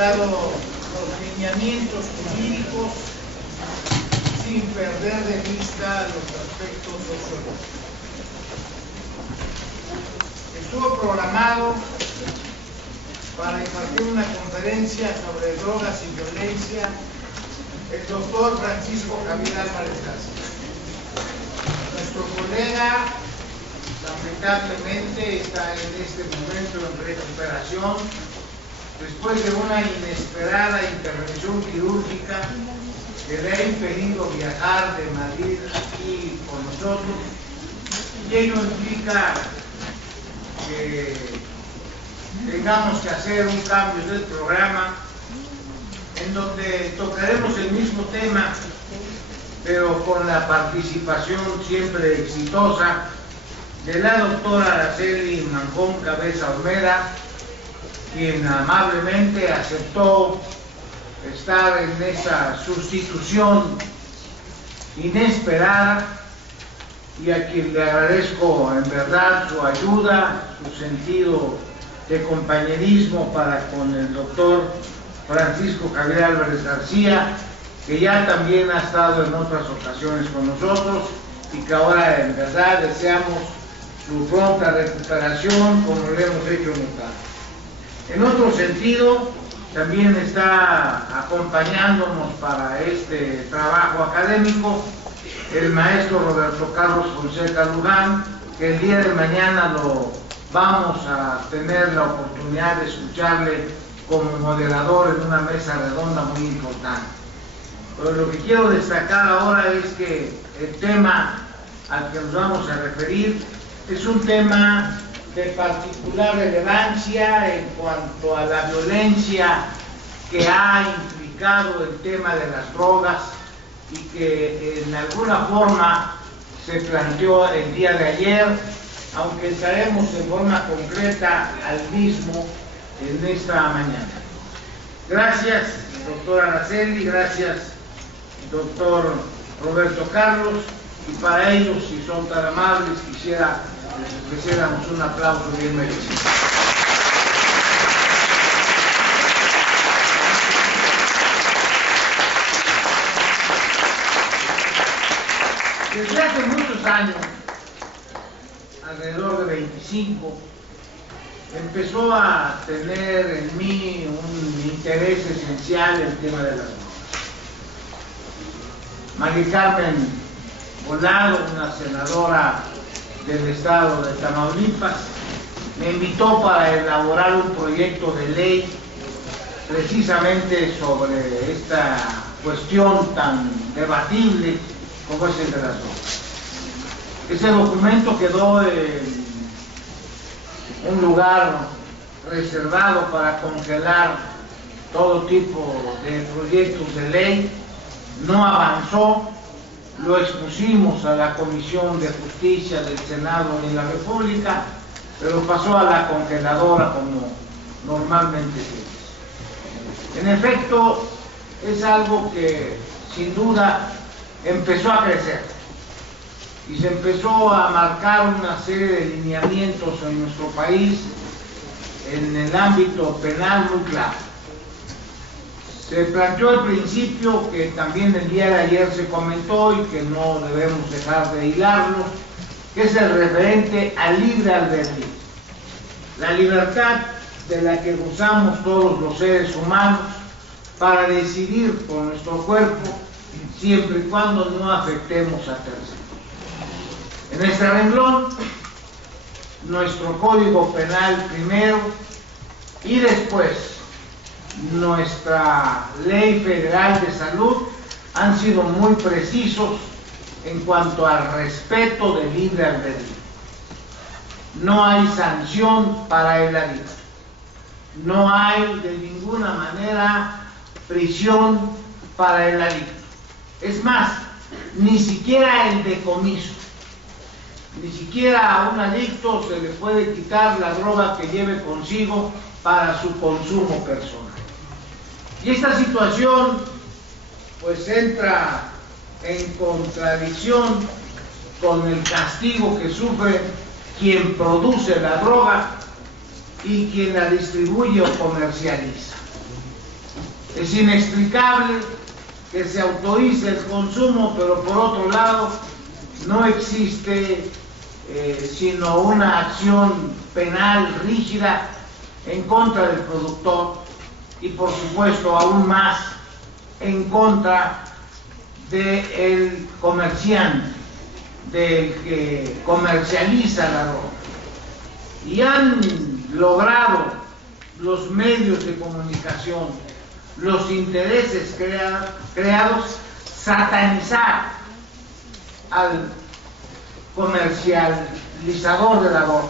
dado los lineamientos jurídicos sin perder de vista los aspectos sociológicos. Estuvo programado para impartir una conferencia sobre drogas y violencia el doctor Francisco Javier Álvarez García. Nuestro colega lamentablemente está en este momento en recuperación después de una inesperada intervención quirúrgica que le ha impedido viajar de Madrid aquí con nosotros, y ello implica que tengamos que hacer un cambio del programa en donde tocaremos el mismo tema, pero con la participación siempre exitosa de la doctora Araceli Manjón Cabeza Olmeda, quien amablemente aceptó estar en esa sustitución inesperada y a quien le agradezco en verdad su ayuda, su sentido de compañerismo para con el doctor Francisco Javier Álvarez García, que ya también ha estado en otras ocasiones con nosotros y que ahora en verdad deseamos su pronta recuperación como le hemos hecho notar. En otro sentido, también está acompañándonos para este trabajo académico el maestro Roberto Carlos Fonseca Luján, que el día de mañana lo vamos a tener la oportunidad de escucharle como moderador en una mesa redonda muy importante. Pero lo que quiero destacar ahora es que el tema al que nos vamos a referir es un tema de particular relevancia en cuanto a la violencia que ha implicado el tema de las drogas y que en alguna forma se planteó el día de ayer, aunque entraremos en forma concreta al mismo en esta mañana. Gracias, doctor Araceli, gracias, doctor Roberto Carlos, y para ellos, si son tan amables, quisiera les ofreciéramos un aplauso bien merecido. Desde hace muchos años, alrededor de 25, empezó a tener en mí un interés esencial el tema de las drogas. Mari Carmen Volado, una senadora del estado de Tamaulipas, me invitó para elaborar un proyecto de ley precisamente sobre esta cuestión tan debatible como es el de las drogas. Ese documento quedó en un lugar reservado para congelar todo tipo de proyectos de ley, no avanzó, lo expusimos a la Comisión de Justicia del Senado de la República, pero pasó a la congeladora como normalmente se dice. En efecto, es algo que sin duda empezó a crecer y se empezó a marcar una serie de lineamientos en nuestro país en el ámbito penal muy claro. Se planteó el principio que también el día de ayer se comentó y que no debemos dejar de hilarlo, que es el referente al libre albedrío. La libertad de la que gozamos todos los seres humanos para decidir con nuestro cuerpo siempre y cuando no afectemos a terceros. En este renglón, nuestro Código Penal primero y después nuestra Ley Federal de Salud han sido muy precisos en cuanto al respeto del libre albedrío. No hay sanción para el adicto, no hay de ninguna manera prisión para el adicto. Es más, ni siquiera el decomiso, ni siquiera a un adicto se le puede quitar la droga que lleve consigo para su consumo personal. Y esta situación pues entra en contradicción con el castigo que sufre quien produce la droga y quien la distribuye o comercializa. Es inexplicable que se autorice el consumo, pero por otro lado no existe sino una acción penal rígida en contra del productor y por supuesto aún más en contra del comerciante, del que comercializa la droga. Y han logrado los medios de comunicación, los intereses creados, satanizar al comercializador de la droga.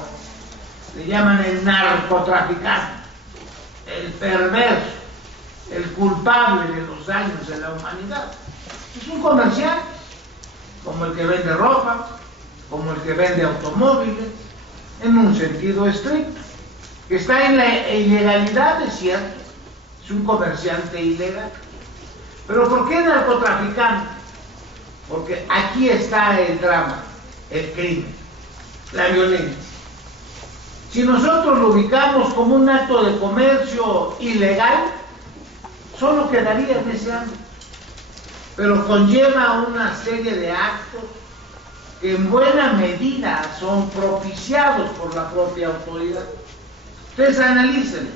Le llaman el narcotraficante, el perverso, el culpable de los daños de la humanidad. Es un comerciante, como el que vende ropa, como el que vende automóviles, en un sentido estricto. Que está en la ilegalidad, es cierto, es un comerciante ilegal. Pero ¿por qué narcotraficante? Porque aquí está el drama, el crimen, la violencia. Si nosotros lo ubicamos como un acto de comercio ilegal, solo quedaría en ese ámbito. Pero conlleva una serie de actos que en buena medida son propiciados por la propia autoridad. Ustedes analicen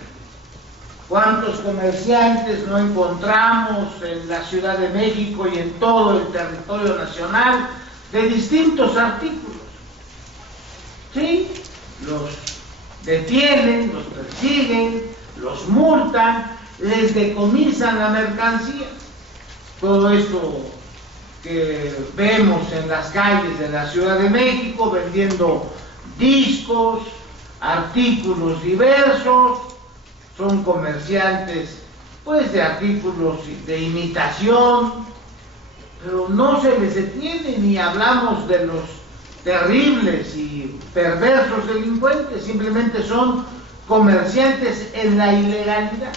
cuántos comerciantes no encontramos en la Ciudad de México y en todo el territorio nacional de distintos artículos. Sí, los detienen, los persiguen, los multan, les decomisan la mercancía. Todo esto que vemos en las calles de la Ciudad de México vendiendo discos, artículos diversos, son comerciantes pues de artículos de imitación, pero no se les detiene ni hablamos de los terribles y perversos delincuentes, simplemente son comerciantes en la ilegalidad.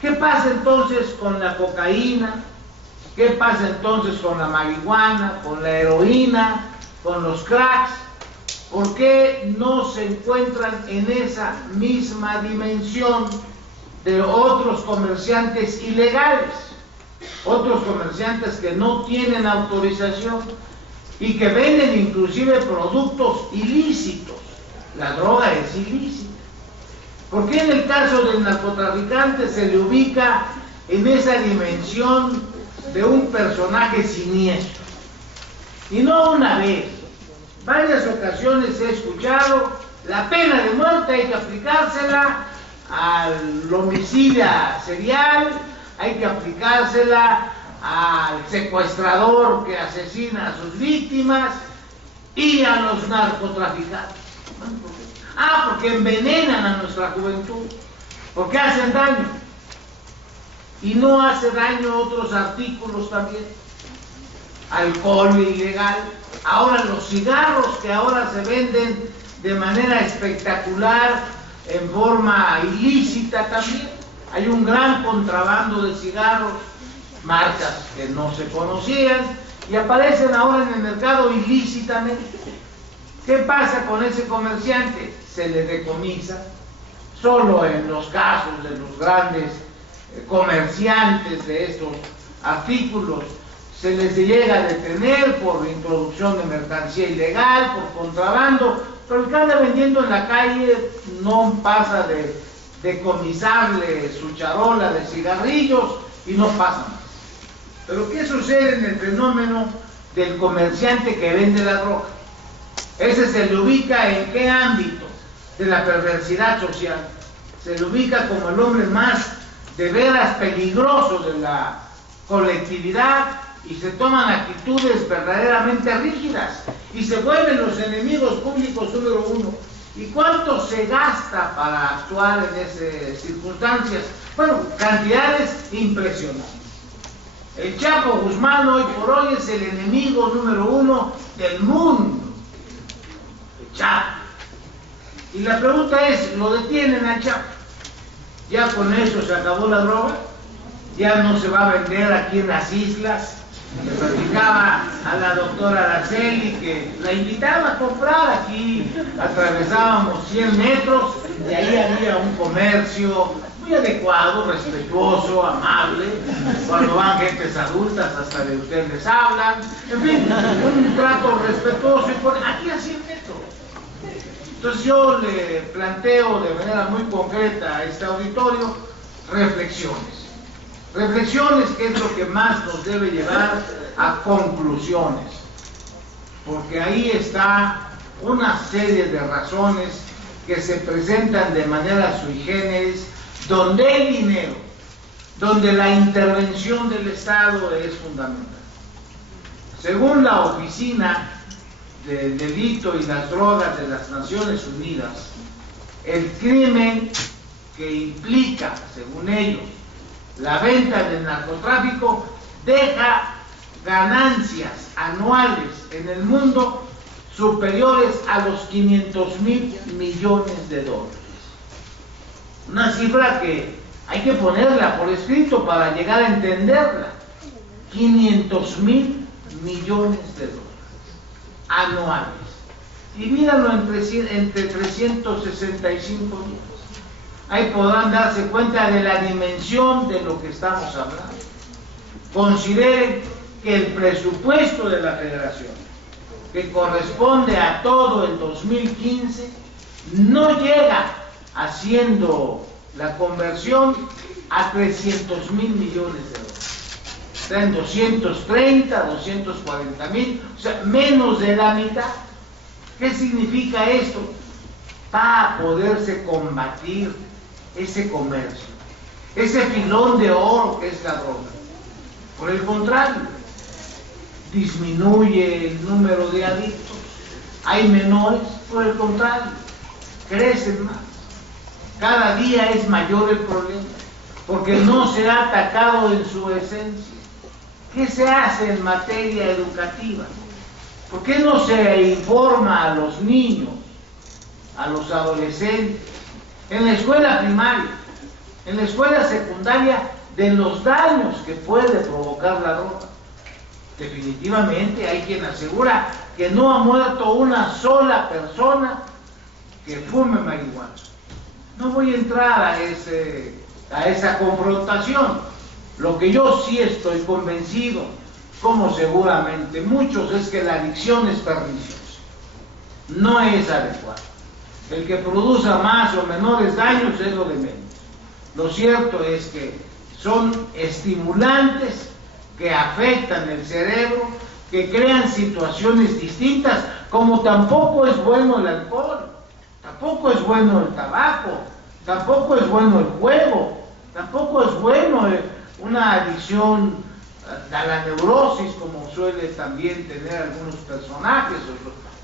¿Qué pasa entonces con la cocaína? ¿Qué pasa entonces con la marihuana, con la heroína, con los cracks? ¿Por qué no se encuentran en esa misma dimensión de otros comerciantes ilegales? Otros comerciantes que no tienen autorización y que venden inclusive productos ilícitos. La droga es ilícita. ¿Por qué en el caso del narcotraficante se le ubica en esa dimensión de un personaje siniestro? Y no una vez, varias ocasiones he escuchado: la pena de muerte hay que aplicársela al homicida serial, hay que aplicársela al secuestrador que asesina a sus víctimas y a los narcotraficantes. Porque envenenan a nuestra juventud, porque hacen daño. Y no hace daño otros artículos también. Alcohol ilegal, ahora los cigarros que ahora se venden de manera espectacular, en forma ilícita también. Hay un gran contrabando de cigarros, marcas que no se conocían y aparecen ahora en el mercado ilícitamente. ¿Qué pasa con ese comerciante? Se le decomisa. Solo en los casos de los grandes comerciantes de estos artículos se les llega a detener por introducción de mercancía ilegal, por contrabando, pero el que anda vendiendo en la calle no pasa de decomisarle su charola de cigarrillos y no pasa más. Pero ¿qué sucede en el fenómeno del comerciante que vende la droga? Ese se le ubica en qué ámbito de la perversidad social. Se le ubica como el hombre más de veras peligroso de la colectividad y se toman actitudes verdaderamente rígidas y se vuelven los enemigos públicos número uno. ¿Y cuánto se gasta para actuar en esas circunstancias? Bueno, cantidades impresionantes. El Chapo Guzmán hoy por hoy es el enemigo número uno del mundo. El Chapo. Y la pregunta es, ¿lo detienen al Chapo? ¿Ya con eso se acabó la droga? ¿Ya no se va a vender aquí en las islas? Le platicaba a la doctora Araceli que la invitaba a comprar aquí, atravesábamos 100 metros y ahí había un comercio muy muy adecuado, respetuoso, amable. Cuando van gentes adultas, hasta de ustedes les hablan. En fin, un trato respetuoso y aquí así es esto. Entonces yo le planteo de manera muy concreta a este auditorio reflexiones. Reflexiones que es lo que más nos debe llevar a conclusiones. Porque ahí está una serie de razones que se presentan de manera sui generis, donde el dinero, donde la intervención del Estado es fundamental. Según la Oficina del Delito y las Drogas de las Naciones Unidas, el crimen que implica, según ellos, la venta del narcotráfico deja ganancias anuales en el mundo superiores a los 500,000 millones de dólares. Una cifra que hay que ponerla por escrito para llegar a entenderla. 500,000 millones de dólares anuales. Divídanlo entre 365 días. Ahí podrán darse cuenta de la dimensión de lo que estamos hablando. Consideren que el presupuesto de la Federación, que corresponde a todo el 2015, no llega, haciendo la conversión, a 300,000 millones de dólares. Está en 230, 240,000, o sea, menos de la mitad. ¿Qué significa esto? Va a poderse combatir ese comercio, ese filón de oro que es la droga. Por el contrario, disminuye el número de adictos, hay menores, por el contrario, crecen más. Cada día es mayor el problema, porque no se ha atacado en su esencia. ¿Qué se hace en materia educativa? ¿Por qué no se informa a los niños, a los adolescentes, en la escuela primaria, en la escuela secundaria, de los daños que puede provocar la droga? Definitivamente hay quien asegura que no ha muerto una sola persona que fume marihuana. No voy a entrar a esa confrontación. Lo que yo sí estoy convencido, como seguramente muchos, es que la adicción es perniciosa, no es adecuada. El que produzca más o menores daños es lo de menos. Lo cierto es que son estimulantes que afectan el cerebro, que crean situaciones distintas, como tampoco es bueno el alcohol, tampoco es bueno el tabaco, tampoco es bueno el juego, tampoco es bueno una adicción a la neurosis, como suele también tener algunos personajes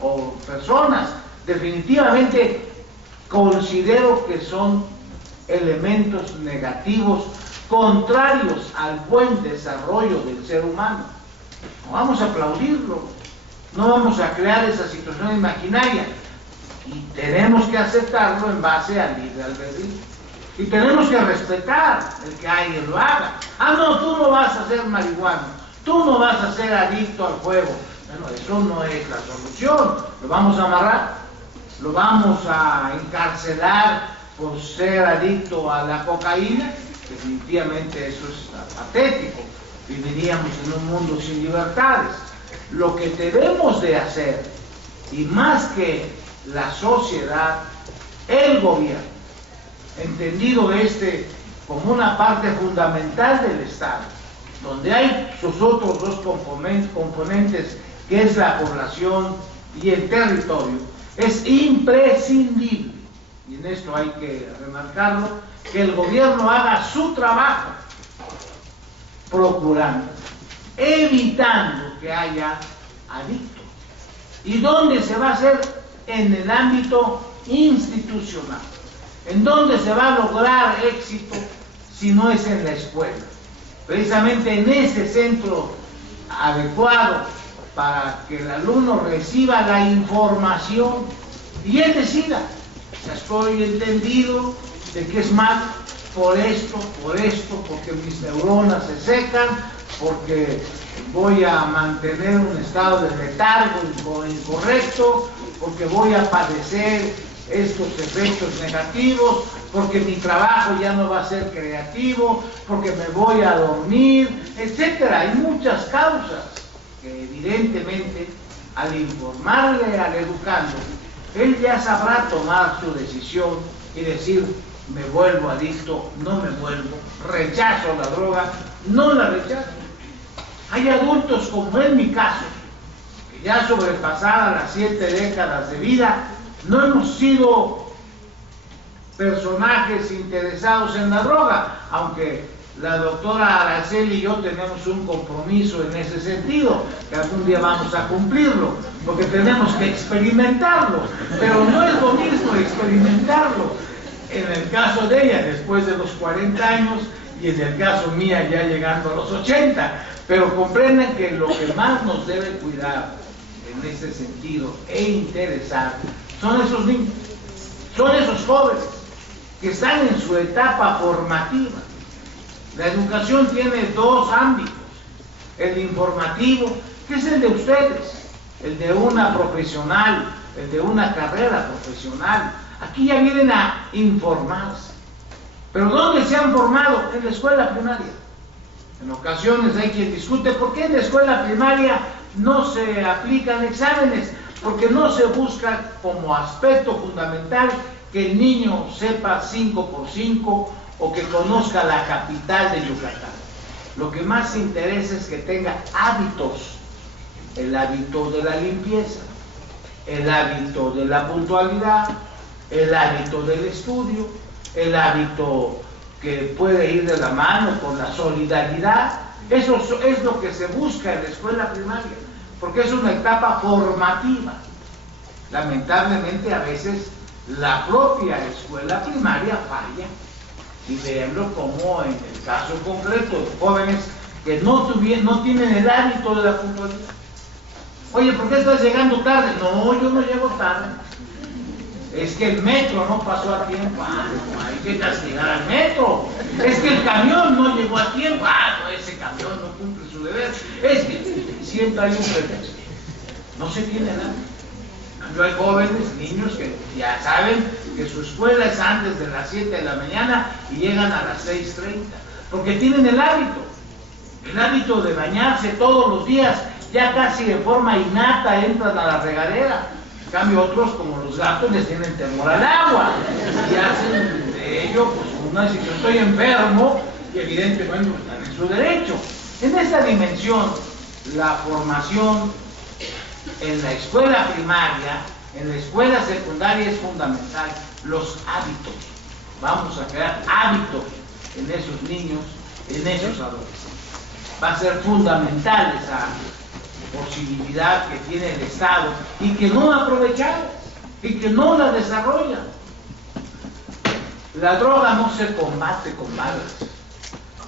o personas. Definitivamente considero que son elementos negativos, contrarios al buen desarrollo del ser humano. No vamos a aplaudirlo, no vamos a crear esa situación imaginaria, y tenemos que aceptarlo en base al libre albedrío, y tenemos que respetar el que alguien lo haga. Ah, no, tú no vas a ser marihuano, tú no vas a ser adicto al juego. Bueno, eso no es la solución. Lo vamos a amarrar, lo vamos a encarcelar por ser adicto a la cocaína. Definitivamente eso es patético. Viviríamos en un mundo sin libertades. Lo que debemos de hacer, y más que la sociedad, el gobierno, entendido como una parte fundamental del Estado, donde hay sus otros dos componentes, que es la población y el territorio, es imprescindible, y en esto hay que remarcarlo, que el gobierno haga su trabajo, procurando, evitando que haya adictos. ¿Y dónde se va a hacer? En el ámbito institucional. ¿En dónde se va a lograr éxito si no es en la escuela? Precisamente en ese centro adecuado para que el alumno reciba la información y él decida: ya estoy entendido de que es mal por esto, porque mis neuronas se secan, porque voy a mantener un estado de letargo incorrecto, porque voy a padecer estos efectos negativos, porque mi trabajo ya no va a ser creativo, porque me voy a dormir, etcétera. Hay muchas causas que evidentemente al informarle al educando, él ya sabrá tomar su decisión y decir, me vuelvo adicto, no me vuelvo, rechazo la droga, no la rechazo. Hay adultos, como en mi caso, que ya sobrepasadas las 7 décadas de vida, no hemos sido personajes interesados en la droga, aunque la doctora Araceli y yo tenemos un compromiso en ese sentido, que algún día vamos a cumplirlo, porque tenemos que experimentarlo, pero no es lo mismo experimentarlo en el caso de ella después de los 40 años y en el caso mía ya llegando a los 80, pero comprendan que lo que más nos debe cuidar en ese sentido e interesar son esos niños, son esos jóvenes que están en su etapa formativa. La educación tiene 2 ámbitos, el informativo, que es el de ustedes, el de una profesional, el de una carrera profesional. Aquí ya vienen a informarse. ¿Pero dónde se han formado? En la escuela primaria. En ocasiones hay quien discute por qué en la escuela primaria no se aplican exámenes, porque no se busca como aspecto fundamental que el niño sepa 5x5 o que conozca la capital de Yucatán. Lo que más interesa es que tenga hábitos, el hábito de la limpieza, el hábito de la puntualidad, el hábito del estudio, el hábito que puede ir de la mano con la solidaridad. Eso es lo que se busca en la escuela primaria, porque es una etapa formativa. Lamentablemente a veces la propia escuela primaria falla, y véanlo como en el caso concreto de jóvenes que no tienen el hábito de la puntualidad. Oye, ¿por qué estás llegando tarde? No, yo no llego tarde. Es que el metro no pasó a tiempo. No, hay que castigar al metro. Es que el camión no llegó a tiempo. No, ese camión no cumple su deber. Es que siempre hay un pretexto. No se tiene nada. Hay jóvenes, niños que ya saben que su escuela es antes de las 7 de la mañana y llegan a las 6:30, porque tienen el hábito de bañarse todos los días, ya casi de forma innata entran a la regadera. En cambio otros, como los gatos, les tienen temor al agua y hacen de ello pues una situación, estoy enfermo, y evidentemente están en su derecho. En esta dimensión, la formación en la escuela primaria, en la escuela secundaria es fundamental. Los hábitos, vamos a crear hábitos en esos niños, en esos adolescentes. Va a ser fundamental esa posibilidad que tiene el Estado y que no ha aprovechado y que no la desarrolla. La droga no se combate con balas,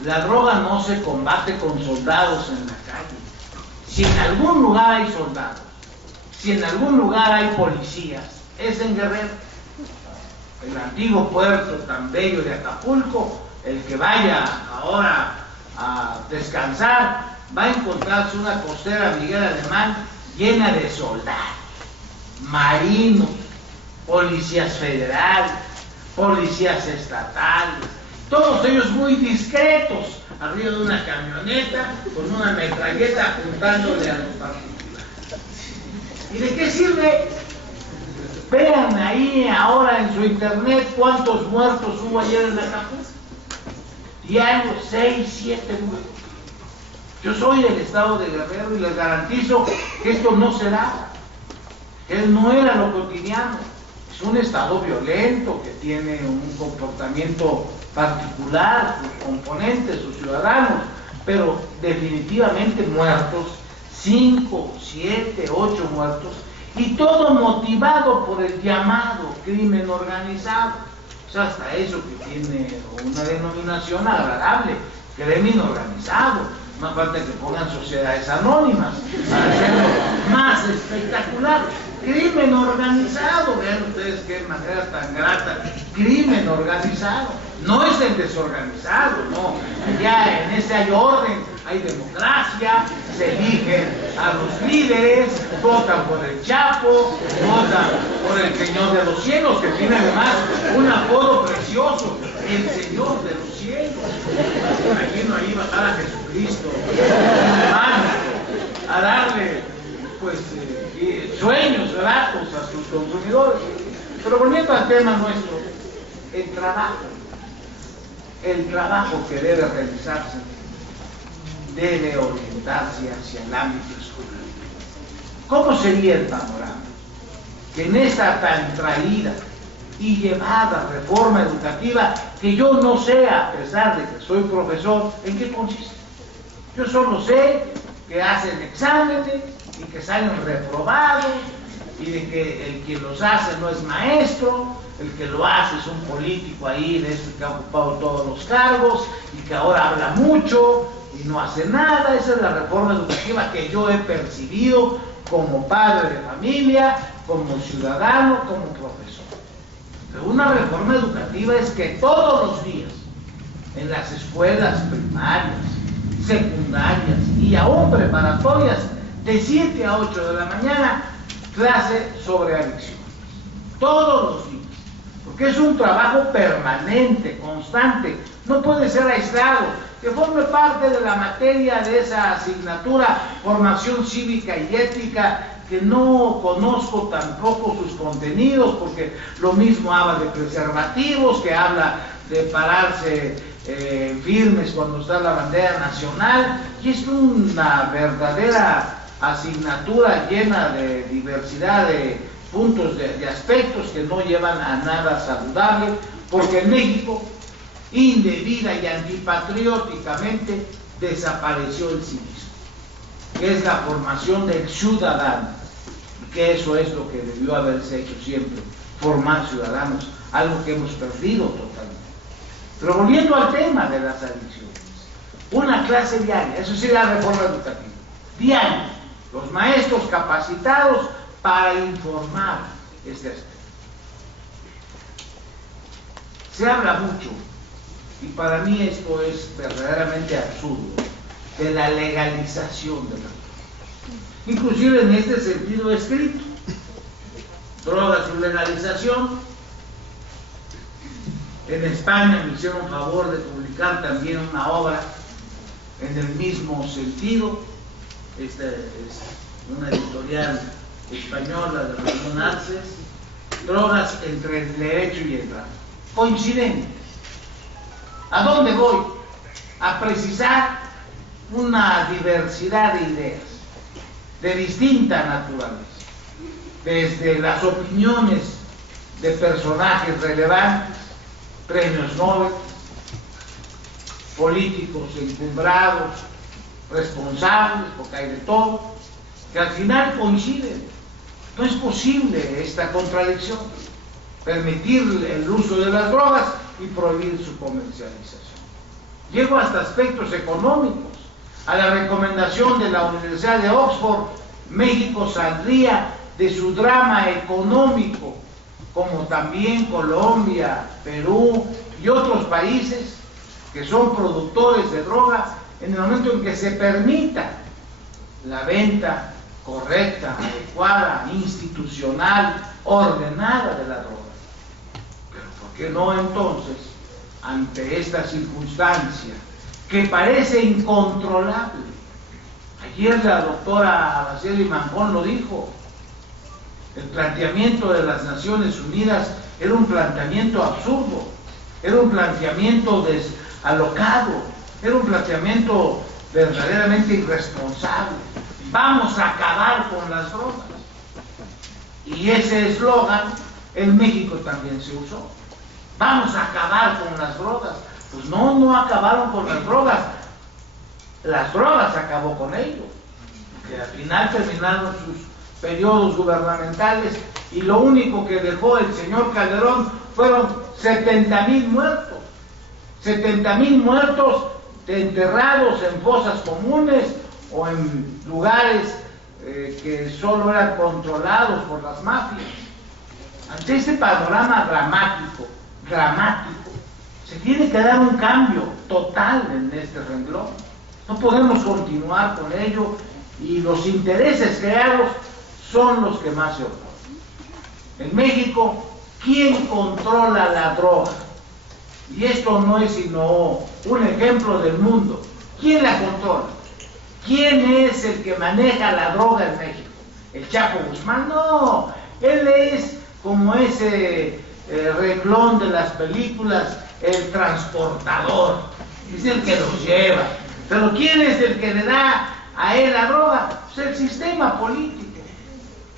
la droga no se combate con soldados en la calle. Si en algún lugar hay soldados, si en algún lugar hay policías, es en Guerrero. El antiguo puerto tan bello de Acapulco, el que vaya ahora a descansar, va a encontrarse una costera Miguel Alemán llena de soldados, marinos, policías federales, policías estatales, todos ellos muy discretos, arriba de una camioneta, con una metralleta apuntándole a los particulares. ¿Y de qué sirve? Vean ahí ahora en su internet cuántos muertos hubo ayer en Acapulco. Diario, 6, 7 muertos. Yo soy del estado de Guerrero y les garantizo que esto no se da. Él no era lo cotidiano. Es un estado violento que tiene un comportamiento particular, sus componentes, sus ciudadanos, pero definitivamente muertos, 5, 7, 8 muertos, y todo motivado por el llamado crimen organizado. O sea, hasta eso que tiene una denominación agradable, crimen organizado. No falta que pongan sociedades anónimas para hacerlo más espectacular. Crimen organizado, vean ustedes qué manera tan grata, crimen organizado, no es el desorganizado, no, ya en ese hay orden, hay democracia, se eligen a los líderes, votan por el Chapo, votan por el Señor de los Cielos, que tiene además un apodo precioso, el Señor de los Cielos. Imagino ahí bajar a Jesucristo, a darle pues sueños gratos a sus consumidores. Pero volviendo al tema nuestro, el trabajo que debe realizarse debe orientarse hacia el ámbito escolar. ¿Cómo sería el panorama? Que en esta tan traída y llevada reforma educativa, que yo no sé, a pesar de que soy profesor, en qué consiste. Yo solo sé que hacen exámenes y que salen reprobados, y de que el que los hace no es maestro, el que lo hace es un político ahí de este que ha ocupado todos los cargos y que ahora habla mucho y no hace nada. Esa es la reforma educativa que yo he percibido como padre de familia, como ciudadano, como profesor. Pero una reforma educativa es que todos los días en las escuelas primarias, secundarias y aún preparatorias, de 7 a 8 de la mañana, clase sobre adicciones. Todos los días. Porque es un trabajo permanente, constante. No puede ser aislado. Que forme parte de la materia de esa asignatura, formación cívica y ética, que no conozco tampoco sus contenidos, porque lo mismo habla de preservativos, que habla de pararse firmes cuando está la bandera nacional, y es una verdadera asignatura llena de diversidad de puntos, de aspectos que no llevan a nada saludable, porque en México, indebida y antipatrióticamente, desapareció el civismo, que es la formación del ciudadano, y que eso es lo que debió haberse hecho siempre, formar ciudadanos, algo que hemos perdido totalmente. Pero volviendo al tema de las adicciones, una clase diaria, eso sí, la reforma educativa, diaria, los maestros capacitados para informar este aspecto. Se habla mucho, y para mí esto es verdaderamente absurdo, de la legalización de las drogas. Inclusive en este sentido escrito, drogas y legalización. En España me hicieron favor de publicar también una obra en el mismo sentido. Esta es una editorial española de Ramón Arces, drogas entre el derecho y el tráfico. Coincidentes. ¿A dónde voy? A precisar una diversidad de ideas, de distinta naturaleza, desde las opiniones de personajes relevantes, premios Nobel, políticos encumbrados, responsables, porque hay de todo, que al final coinciden. No es posible esta contradicción, permitir el uso de las drogas y prohibir su comercialización. Llego hasta aspectos económicos. A la recomendación de la Universidad de Oxford, México saldría de su drama económico, como también Colombia, Perú y otros países que son productores de droga, en el momento en que se permita la venta correcta, adecuada, institucional, ordenada de la droga. Pero ¿por qué no entonces, ante esta circunstancia que parece incontrolable? Ayer la doctora Araceli Mancón lo dijo, el planteamiento de las Naciones Unidas era un planteamiento absurdo, era un planteamiento desalocado, era un planteamiento verdaderamente irresponsable. Vamos a acabar con las drogas. Y ese eslogan en México también se usó. Vamos a acabar con las drogas. Pues no acabaron con las drogas. Las drogas acabó con ellos. Que al final terminaron sus periodos gubernamentales y lo único que dejó el señor Calderón fueron 70,000 muertos. 70,000 muertos enterrados en fosas comunes o en lugares que solo eran controlados por las mafias. Ante este panorama dramático, se tiene que dar un cambio total en este renglón. No podemos continuar con ello y los intereses creados son los que más se oponen. En México, ¿quién controla la droga? Y esto no es sino un ejemplo del mundo. ¿Quién la controla? ¿Quién es el que maneja la droga en México? ¿El Chapo Guzmán? No, él es como ese renglón de las películas, el transportador, es el que los lleva. Pero ¿quién es el que le da a él la droga? Pues el sistema político.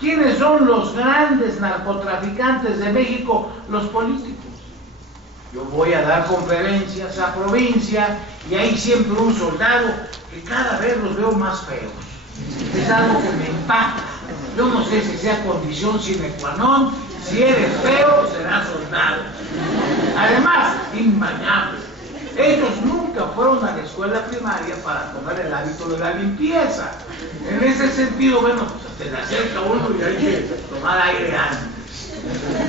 ¿Quiénes son los grandes narcotraficantes de México? Los políticos. Yo voy a dar conferencias a provincia y hay siempre un soldado que cada vez los veo más feos. Es algo que me impacta. Yo no sé si sea condición sine qua non. Si eres feo, serás soldado. Además, imbañable. Ellos nunca fueron a la escuela primaria para tomar el hábito de la limpieza. En ese sentido, bueno, pues se le acerca uno y hay que tomar aire antes.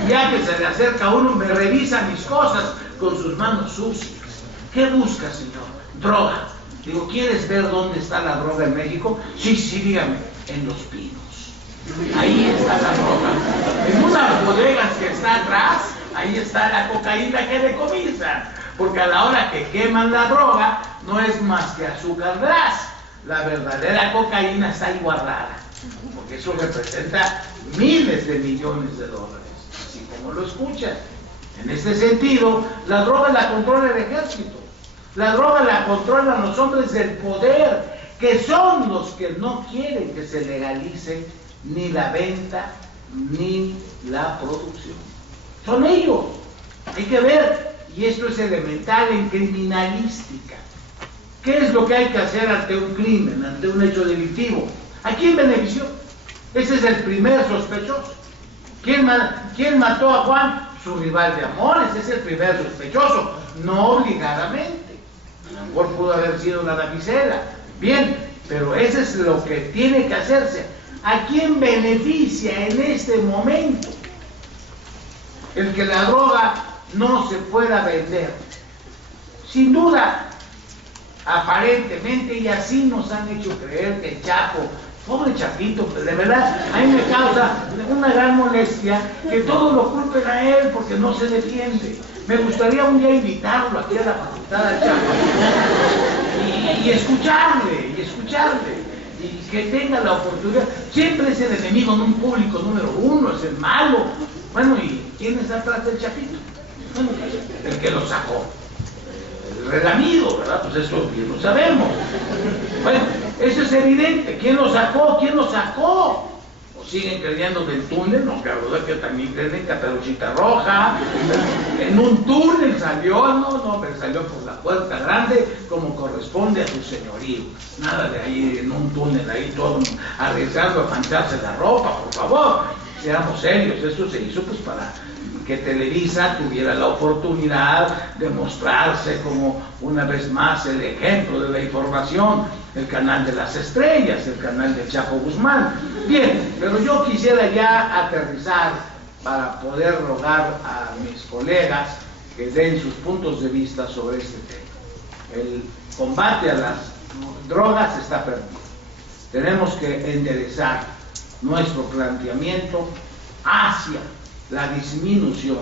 Ya que se le acerca uno, me revisa mis cosas con sus manos sucias. ¿Qué busca, señor? Droga. Digo, ¿quieres ver dónde está la droga en México? Sí, dígame, en Los Pinos. Ahí está la droga. En unas bodegas que está atrás, ahí está la cocaína que decomisan. Porque a la hora que queman la droga, no es más que azúcar gras. La verdadera cocaína está ahí guardada. Porque eso representa miles de millones de dólares. Así como lo escuchan. En este sentido, la droga la controla el ejército. La droga la controlan los hombres del poder, que son los que no quieren que se legalice ni la venta ni la producción. Son ellos. Hay que ver, y esto es elemental en criminalística. ¿Qué es lo que hay que hacer ante un crimen, ante un hecho delictivo? ¿A quién benefició? Ese es el primer sospechoso. ¿Quién mató a Juan? Su rival de amores, es el primer sospechoso, no obligadamente. A lo mejor pudo haber sido la damisela. Bien, pero eso es lo que tiene que hacerse. ¿A quién beneficia en este momento el que la droga no se pueda vender? Sin duda, aparentemente, y así nos han hecho creer que el Chapo, pobre Chapito, pues de verdad, a mí me causa una gran molestia que todos lo culpen a él porque no se defiende. Me gustaría un día invitarlo aquí a la facultad del Chapo y escucharle, y que tenga la oportunidad. Siempre es el enemigo, no un público número uno, es el malo. Bueno, ¿y quién está atrás del Chapito? Bueno, el que lo sacó. El relamido, ¿verdad? Pues eso bien lo sabemos. Bueno, eso es evidente. ¿Quién lo sacó? ¿Quién lo sacó? ¿O siguen creyendo del túnel? No, cabe duda que también creen en Caperucita Roja. En un túnel salió, no, pero salió por la puerta grande como corresponde a su señorío. Nada de ahí en un túnel, ahí todo arriesgando a mancharse la ropa, por favor. Seamos serios, eso se hizo pues para que Televisa tuviera la oportunidad de mostrarse como una vez más el ejemplo de la información, el canal de las estrellas, el canal del Chapo Guzmán. Bien, pero yo quisiera ya aterrizar para poder rogar a mis colegas que den sus puntos de vista sobre este tema. El combate a las drogas está perdido. Tenemos que enderezar nuestro planteamiento hacia la disminución,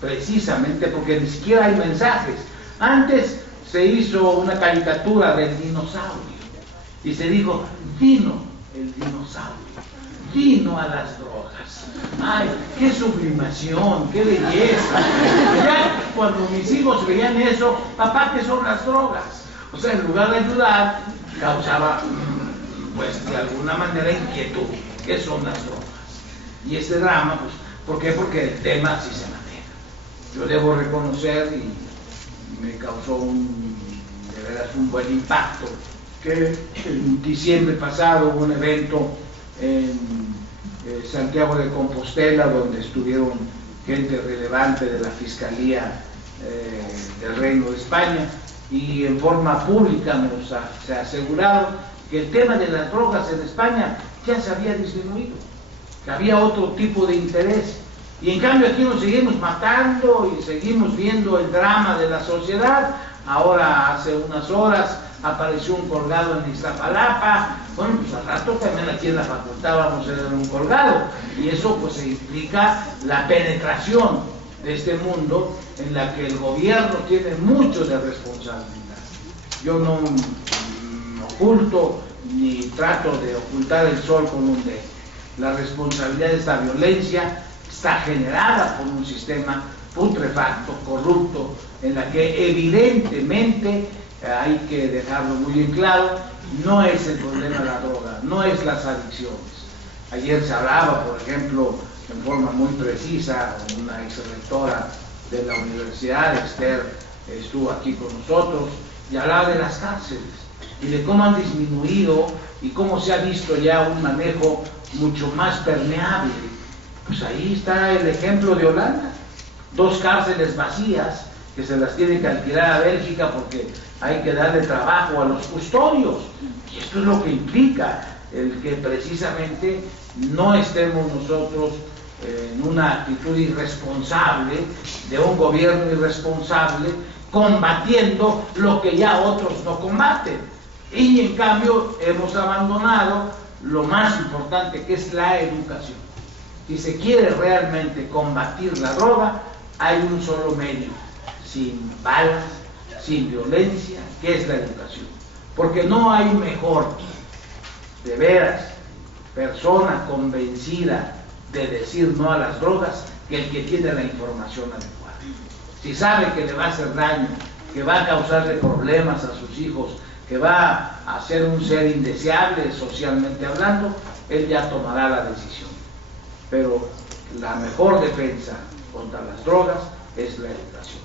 precisamente porque ni siquiera hay mensajes. Antes se hizo una caricatura del dinosaurio y se dijo, vino el dinosaurio, vino a las drogas. ¡Ay, qué sublimación, qué belleza! Ya cuando mis hijos veían eso, papá, ¿qué son las drogas? O sea, en lugar de ayudar, causaba, pues de alguna manera, inquietud. ¿Qué son las drogas? Y este drama, pues, ¿por qué? Porque el tema así se maneja. Yo debo reconocer, y me causó de veras un buen impacto, que en diciembre pasado hubo un evento en Santiago de Compostela, donde estuvieron gente relevante de la Fiscalía del Reino de España, y en forma pública se ha asegurado que el tema de las drogas en España ya se había disminuido, que había otro tipo de interés. Y en cambio aquí nos seguimos matando y seguimos viendo el drama de la sociedad. Ahora, hace unas horas, apareció un colgado en Iztapalapa. Bueno, pues al rato también aquí en la facultad vamos a tener un colgado. Y eso pues implica la penetración de este mundo en la que el gobierno tiene mucho de responsabilidad. Yo no oculto ni trato de ocultar el sol con un dedo. La responsabilidad de esta violencia está generada por un sistema putrefacto, corrupto, en la que evidentemente, hay que dejarlo muy en claro, no es el problema la droga, no es las adicciones. Ayer se hablaba, por ejemplo, en forma muy precisa, una exrectora de la universidad, Esther, estuvo aquí con nosotros, y hablaba de las cárceles, y de cómo han disminuido, y cómo se ha visto ya un manejo mucho más permeable. Pues ahí está el ejemplo de Holanda, 2 cárceles vacías que se las tiene que alquilar a Bélgica porque hay que darle trabajo a los custodios, y esto es lo que implica el que precisamente no estemos nosotros en una actitud irresponsable de un gobierno irresponsable combatiendo lo que ya otros no combaten, y en cambio hemos abandonado lo más importante, que es la educación. Si se quiere realmente combatir la droga, hay un solo medio, sin balas, sin violencia, que es la educación. Porque no hay mejor, de veras, persona convencida de decir no a las drogas que el que tiene la información adecuada. Si sabe que le va a hacer daño, que va a causarle problemas a sus hijos, que va a ser un ser indeseable socialmente hablando, él ya tomará la decisión. Pero la mejor defensa contra las drogas es la educación.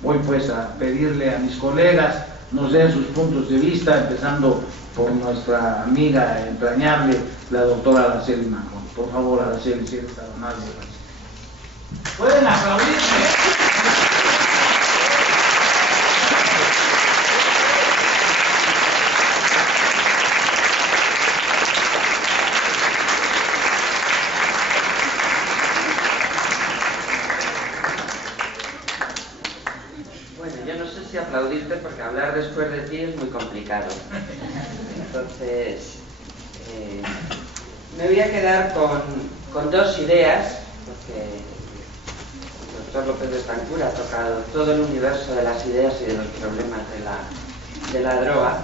Voy pues a pedirle a mis colegas nos den sus puntos de vista, empezando por nuestra amiga entrañable, la doctora Araceli Manjón. Por favor, Araceli, si eres tan amable. Pueden aplaudirme. Aplaudirte porque hablar después de ti es muy complicado. Entonces, me voy a quedar con 2 ideas, porque el doctor López de Estancura ha tocado todo el universo de las ideas y de los problemas de la droga.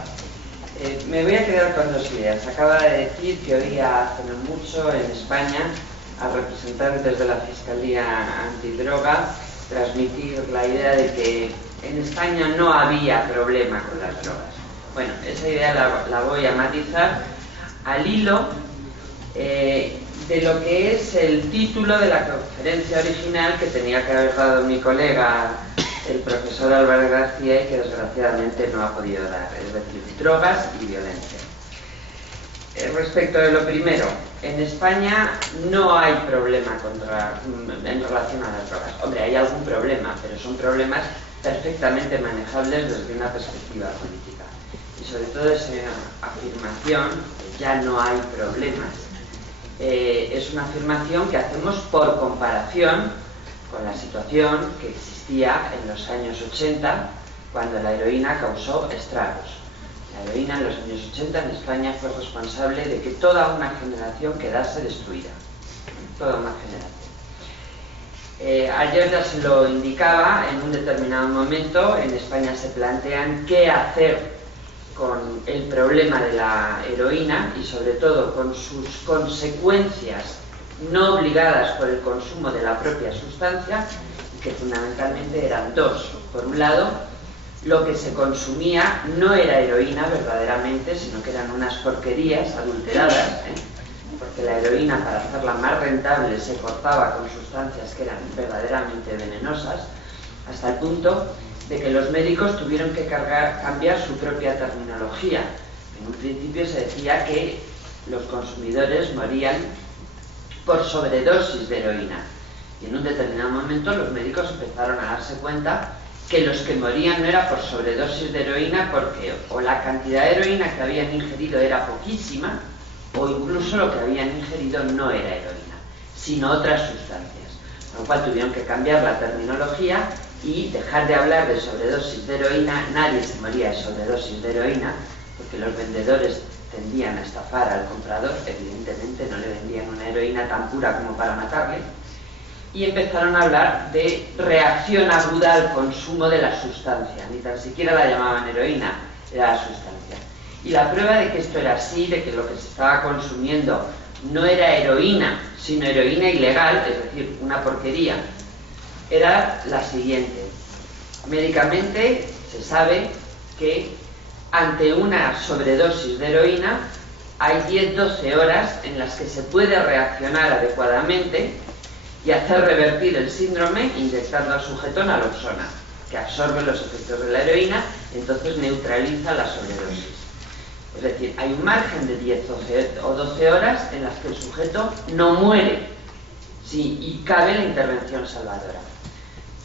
Me voy a quedar con 2 ideas. Acaba de decir que oía hace no mucho en España a representantes de la Fiscalía Antidroga transmitir la idea de que en España no había problema con las drogas. Bueno, esa idea la voy a matizar al hilo de lo que es el título de la conferencia original que tenía que haber dado mi colega, el profesor Álvaro García, y que desgraciadamente no ha podido dar, es decir, drogas y violencia. Respecto de lo primero, en España no hay problema en relación a las drogas. Hombre, hay algún problema, pero son problemas perfectamente manejables desde una perspectiva política. Y sobre todo esa afirmación, ya no hay problemas, es una afirmación que hacemos por comparación con la situación que existía en los años 80, cuando la heroína causó estragos. La heroína en los años 80 en España fue responsable de que toda una generación quedase destruida. Toda una generación. Ayer ya se lo indicaba, en un determinado momento en España se plantean qué hacer con el problema de la heroína y sobre todo con sus consecuencias no obligadas por el consumo de la propia sustancia, que fundamentalmente eran 2. Por un lado, lo que se consumía no era heroína verdaderamente, sino que eran unas porquerías adulteradas, porque la heroína, para hacerla más rentable, se cortaba con sustancias que eran verdaderamente venenosas, hasta el punto de que los médicos tuvieron que cambiar su propia terminología. En un principio se decía que los consumidores morían por sobredosis de heroína, y en un determinado momento los médicos empezaron a darse cuenta que los que morían no era por sobredosis de heroína, porque o la cantidad de heroína que habían ingerido era poquísima, o incluso lo que habían ingerido no era heroína, sino otras sustancias, con lo cual tuvieron que cambiar la terminología y dejar de hablar de sobredosis de heroína. Nadie se moría de sobredosis de heroína, porque los vendedores tendían a estafar al comprador, evidentemente no le vendían una heroína tan pura como para matarle, y empezaron a hablar de reacción aguda al consumo de la sustancia. Ni tan siquiera la llamaban heroína, era la sustancia. Y la prueba de que esto era así, de que lo que se estaba consumiendo no era heroína, sino heroína ilegal, es decir, una porquería, era la siguiente. Médicamente se sabe que ante una sobredosis de heroína hay 10-12 horas en las que se puede reaccionar adecuadamente y hacer revertir el síndrome inyectando al sujeto naloxona, que absorbe los efectos de la heroína, entonces neutraliza la sobredosis. Es decir, hay un margen de 10 o 12 horas en las que el sujeto no muere, sí, y cabe la intervención salvadora.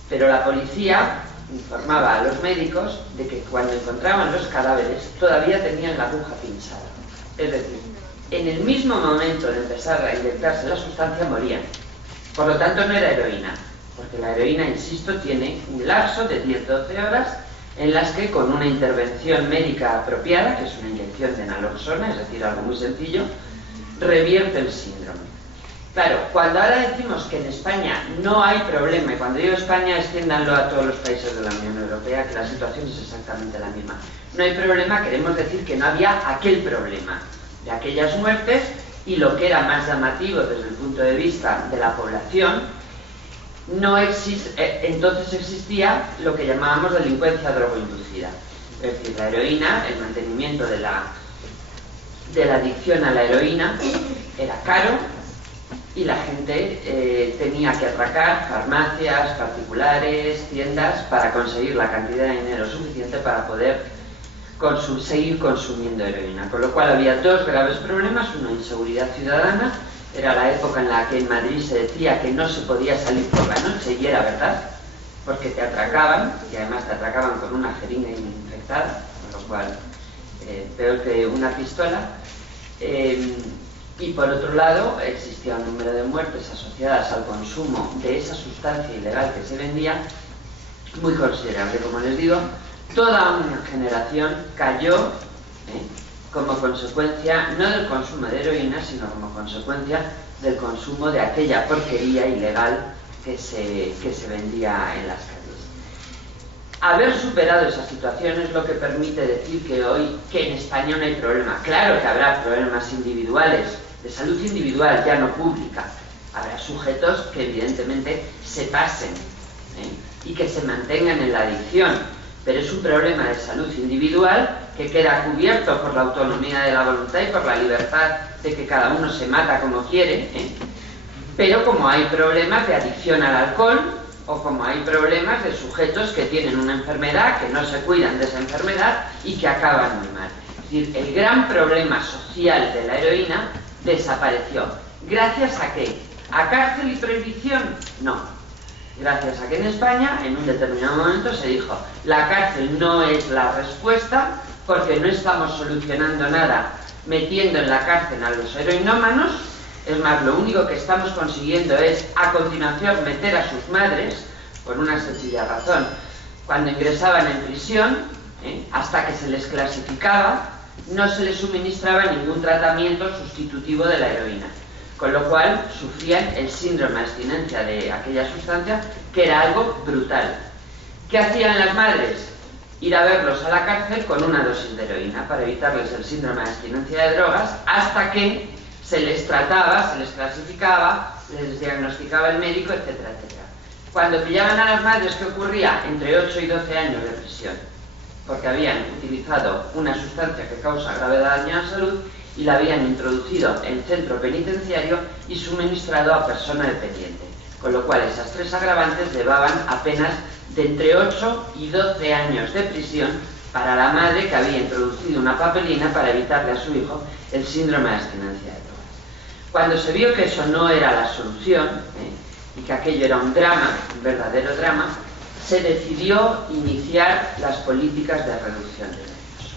Pero la policía informaba a los médicos de que cuando encontraban los cadáveres todavía tenían la aguja pinchada. Es decir, en el mismo momento de empezar a inyectarse la sustancia morían. Por lo tanto no era heroína, porque la heroína, insisto, tiene un lapso de 10-12 horas en las que con una intervención médica apropiada, que es una inyección de naloxona, es decir, algo muy sencillo, revierte el síndrome. Claro, cuando ahora decimos que en España no hay problema, y cuando digo España, extiéndanlo a todos los países de la Unión Europea, que la situación es exactamente la misma. No hay problema, queremos decir que no había aquel problema de aquellas muertes, y lo que era más llamativo desde el punto de vista de la población, entonces existía lo que llamábamos delincuencia drogoinducida. Es decir, la heroína, el mantenimiento de la adicción a la heroína era caro, y la gente tenía que atracar farmacias, particulares, tiendas, para conseguir la cantidad de dinero suficiente para poder seguir consumiendo heroína. Con lo cual había dos graves problemas: uno, inseguridad ciudadana. Era la época en la que en Madrid se decía que no se podía salir por la noche, y era verdad, porque te atracaban, y además te atracaban con una jeringa infectada, con lo cual peor que una pistola. Y por otro lado, existía un número de muertes asociadas al consumo de esa sustancia ilegal que se vendía muy considerable. Como les digo, toda una generación cayó como consecuencia no del consumo de heroína, sino como consecuencia del consumo de aquella porquería ilegal que se vendía en las calles. Haber superado esa situación es lo que permite decir que en España no hay problema. Claro que habrá problemas individuales, de salud individual, ya no pública. Habrá sujetos que evidentemente se pasen y que se mantengan en la adicción, pero es un problema de salud individual que queda cubierto por la autonomía de la voluntad y por la libertad de que cada uno se mata como quiere, pero como hay problemas de adicción al alcohol, o como hay problemas de sujetos que tienen una enfermedad, que no se cuidan de esa enfermedad y que acaban muy mal. Es decir, el gran problema social de la heroína desapareció. ¿Gracias a qué? ¿A cárcel y prohibición? No. Gracias a que en España, en un determinado momento, se dijo: la cárcel no es la respuesta, porque no estamos solucionando nada metiendo en la cárcel a los heroinómanos. Es más, lo único que estamos consiguiendo es, a continuación, meter a sus madres, por una sencilla razón. Cuando ingresaban en prisión, hasta que se les clasificaba, no se les suministraba ningún tratamiento sustitutivo de la heroína, con lo cual sufrían el síndrome de abstinencia de aquella sustancia, que era algo brutal. ¿Qué hacían las madres? Ir a verlos a la cárcel con una dosis de heroína para evitarles el síndrome de abstinencia de drogas, hasta que se les trataba, se les clasificaba, les diagnosticaba el médico, etcétera, etcétera. Cuando pillaban a las madres, ¿qué ocurría? Entre 8 y 12 años de prisión, porque habían utilizado una sustancia que causa grave daño a la salud y la habían introducido en centro penitenciario y suministrado a persona dependiente. Con lo cual esas tres agravantes llevaban apenas de entre 8 y 12 años de prisión para la madre que había introducido una papelina para evitarle a su hijo el síndrome de abstinencia de drogas. Cuando se vio que eso no era la solución, y que aquello era un drama, un verdadero drama, se decidió iniciar las políticas de reducción de daños.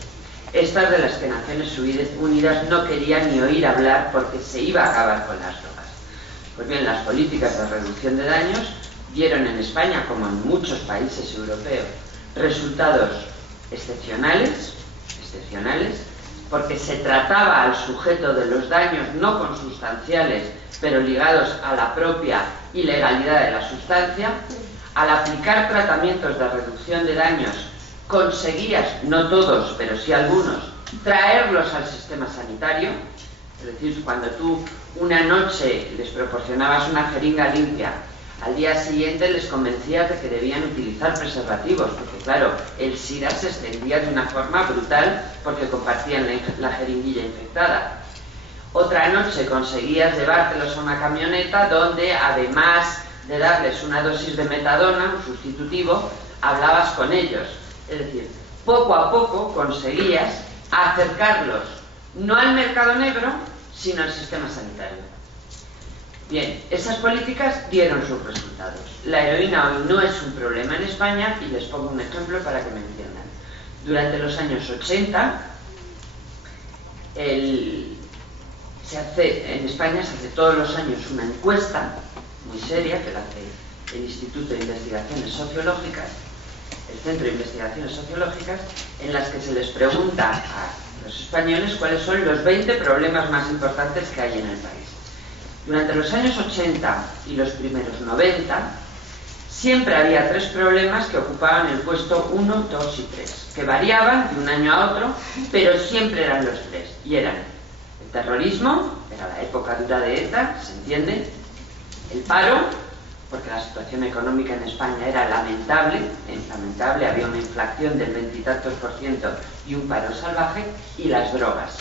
Estas de las que Naciones Unidas no quería ni oír hablar porque se iba a acabar con las drogas. Pues bien, las políticas de reducción de daños dieron en España, como en muchos países europeos, resultados excepcionales, porque se trataba al sujeto de los daños no consustanciales, pero ligados a la propia ilegalidad de la sustancia. Al aplicar tratamientos de reducción de daños, conseguías, no todos, pero sí algunos, traerlos al sistema sanitario. Es decir, cuando tú una noche les proporcionabas una jeringa limpia, al día siguiente les convencías de que debían utilizar preservativos, porque claro, el SIDA se extendía de una forma brutal porque compartían la jeringuilla infectada. Otra noche conseguías llevártelos a una camioneta donde, además de darles una dosis de metadona, un sustitutivo, hablabas con ellos. Es decir, poco a poco conseguías acercarlos no al mercado negro, sino al sistema sanitario. Bien, esas políticas dieron sus resultados. La heroína hoy no es un problema en España y les pongo un ejemplo para que me entiendan. Durante los años 80, en España se hace todos los años una encuesta muy seria que la hace el Instituto de Investigaciones Sociológicas, el Centro de Investigaciones Sociológicas, en las que se les pregunta a los españoles cuáles son los 20 problemas más importantes que hay en el país. Durante los años 80 y los primeros 90, siempre había 3 problemas que ocupaban el puesto 1, 2 y 3, que variaban de un año a otro, pero siempre eran los 3, y eran el terrorismo, era la época dura de ETA, se entiende, el paro, porque la situación económica en España era lamentable, había una inflación del 20 y tantos % y un paro salvaje, y las drogas.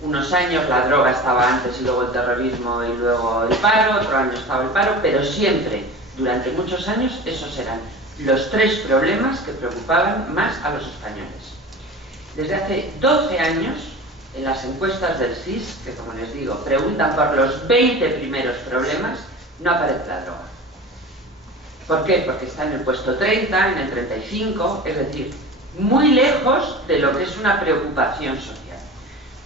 Unos años la droga estaba antes y luego el terrorismo y luego el paro, otro año estaba el paro, pero siempre, durante muchos años, esos eran los 3 problemas que preocupaban más a los españoles. Desde hace 12 años, en las encuestas del CIS, que como les digo, preguntan por los 20 primeros problemas, no aparece la droga. ¿Por qué? Porque está en el puesto 30, en el 35, es decir, muy lejos de lo que es una preocupación social.